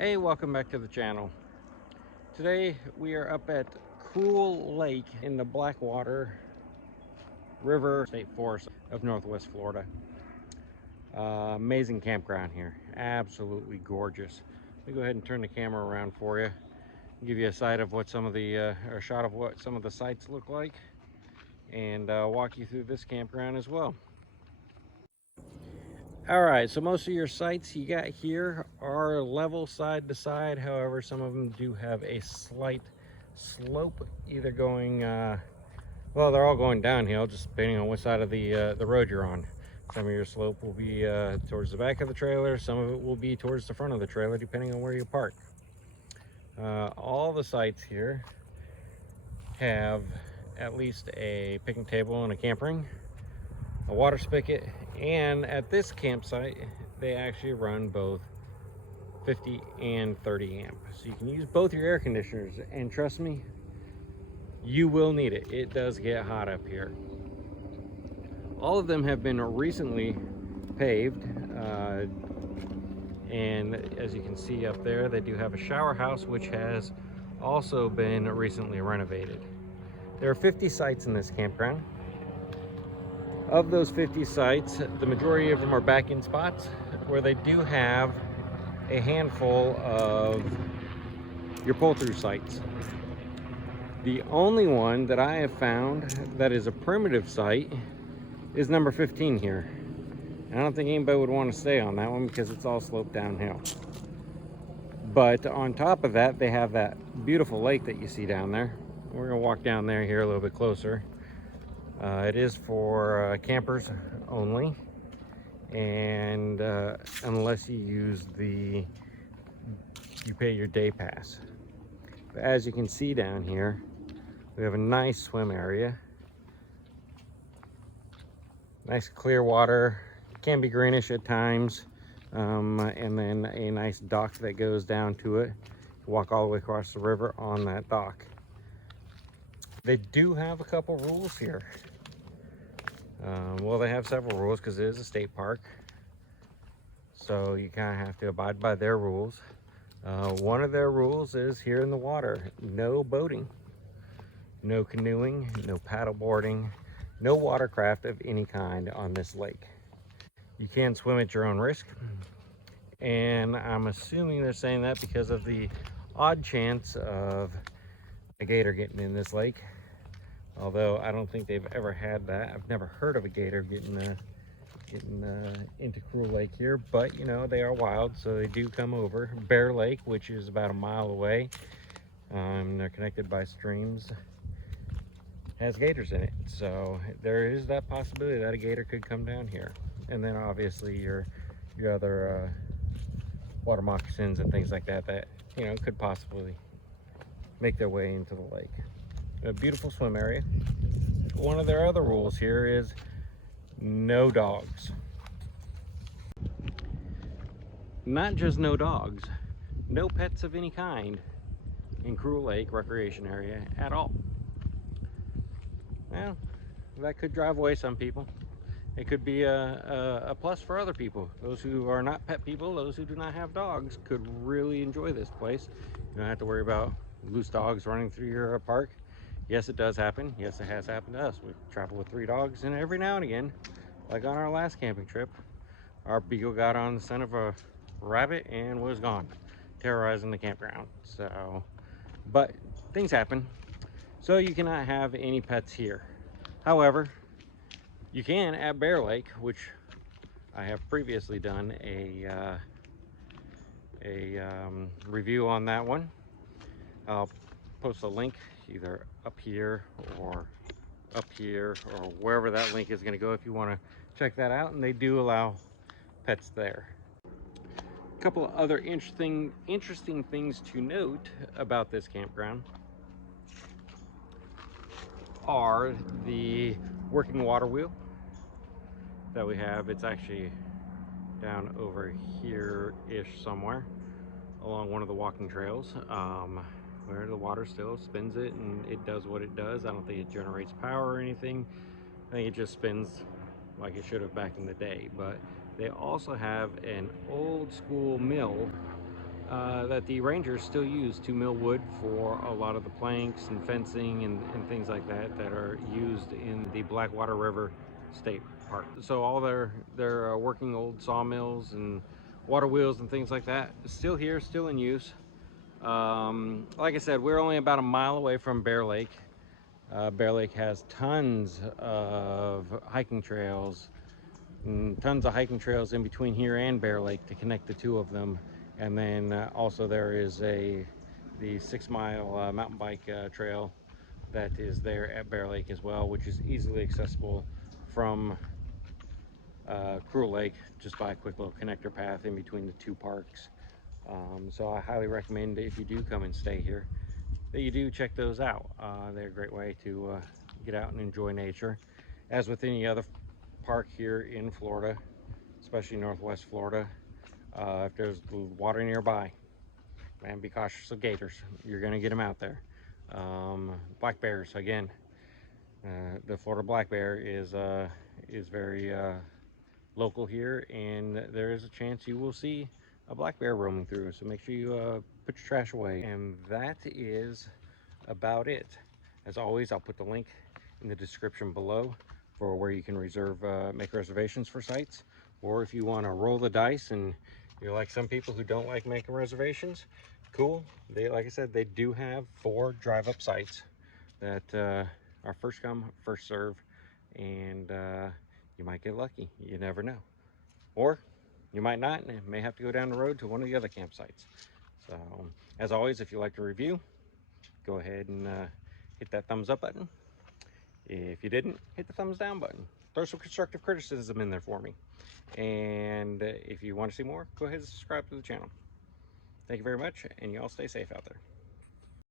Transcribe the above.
Hey, welcome back to the channel. Today we are up at Krul Lake in the Blackwater River State Forest of Northwest Florida. Amazing campground here, absolutely gorgeous. Let me go ahead and turn the camera around for you, give you a sight of what some of the or a shot of what some of the sites look like, and walk you through this campground as well. All right, so most of your sites you got here are level side to side. However, some of them do have a slight slope, either going, well, they're all going downhill, just depending on what side of the road you're on. Some of your slope will be towards the back of the trailer. Some of it will be towards the front of the trailer, depending on where you park. All the sites here have at least a picnic table and a camp ring, a water spigot, and at this campsite they actually run both 50 and 30 amp, so you can use both your air conditioners, and trust me, you will need it. It does get hot up here. All of them have been recently paved, and as you can see up there, they do have a shower house which has also been recently renovated. There are 50 sites in this campground. Of those 50 sites, the majority of them are back-in spots where they do have a handful of your pull-through sites. The only one that I have found that is a primitive site is number 15 here. I don't think anybody would want to stay on that one because it's all sloped downhill. But on top of that, they have that beautiful lake that you see down there. We're gonna walk down there here a little bit closer. It is for campers only, and unless you pay your day pass. But as you can see down here, we have a nice swim area, nice clear water, can be greenish at times, and then a nice dock that goes down to it. Walk all the way across the river on that dock. They do have a couple rules here. Well, they have several rules because it is a state park, so you kind of have to abide by their rules. One of their rules is here in the water, no boating, no canoeing, no paddle boarding, no watercraft of any kind on this lake. You can swim at your own risk, and I'm assuming they're saying that because of the odd chance of a gator getting in this lake. Although I don't think they've ever had that. I've never heard of a gator getting into Krul Lake here, but you know, they are wild, so they do come over. Bear Lake, which is about a mile away, they're connected by streams, has gators in it, so there is that possibility that a gator could come down here. And then obviously your other water moccasins and things like that you know could possibly make their way into the lake. A beautiful swim area. One of their other rules here is no dogs. Not just no dogs, no pets of any kind in Krul Lake Recreation Area at all. Well, that could drive away some people. It could be a plus for other people. Those who are not pet people, those who do not have dogs, could really enjoy this place. You don't have to worry about loose dogs running through your park. Yes, it does happen. Yes, it has happened to us. We travel with 3 dogs, and every now and again, like on our last camping trip, our beagle got on the scent of a rabbit and was gone, terrorizing the campground. So, but things happen. So you cannot have any pets here. However, you can at Bear Lake, which I have previously done a review on that one. I'll post a link either up here or wherever that link is going to go if you want to check that out, and they do allow pets there. A couple of other interesting things to note about this campground are the working water wheel that we have. It's actually down over here-ish somewhere along one of the walking trails, where the water still spins it and it does what it does. I don't think it generates power or anything. I think it just spins like it should have back in the day. But they also have an old school mill that the rangers still use to mill wood for a lot of the planks and fencing and things like that that are used in the Blackwater River State Park. So all their working old sawmills and water wheels and things like that is still here, still in use. Like I said, we're only about a mile away from Bear Lake. Bear Lake has tons of hiking trails, and tons of hiking trails in between here and Bear Lake to connect the two of them. And then also there is the 6-mile mountain bike trail that is there at Bear Lake as well, which is easily accessible from Krul Lake just by a quick little connector path in between the two parks. So I highly recommend, if you do come and stay here, that you do check those out. They're a great way to get out and enjoy nature. As with any other park here in Florida, especially Northwest Florida, if there's water nearby, man, be cautious of gators. You're going to get them out there. Black bears, again, the Florida black bear is very local here, and there is a chance you will see a black bear roaming through, so make sure you put your trash away. And that is about it. As always, I'll put the link in the description below for where you can make reservations for sites, or if you want to roll the dice and you're like some people who don't like making reservations, cool. Like I said, they do have 4 drive-up sites that are first come, first serve, and you might get lucky. You never know. Or you might not, and may have to go down the road to one of the other campsites. So, as always, if you like to review, go ahead and hit that thumbs up button. If you didn't, hit the thumbs down button. Throw some constructive criticism in there for me. And if you want to see more, go ahead and subscribe to the channel. Thank you very much, and you all stay safe out there.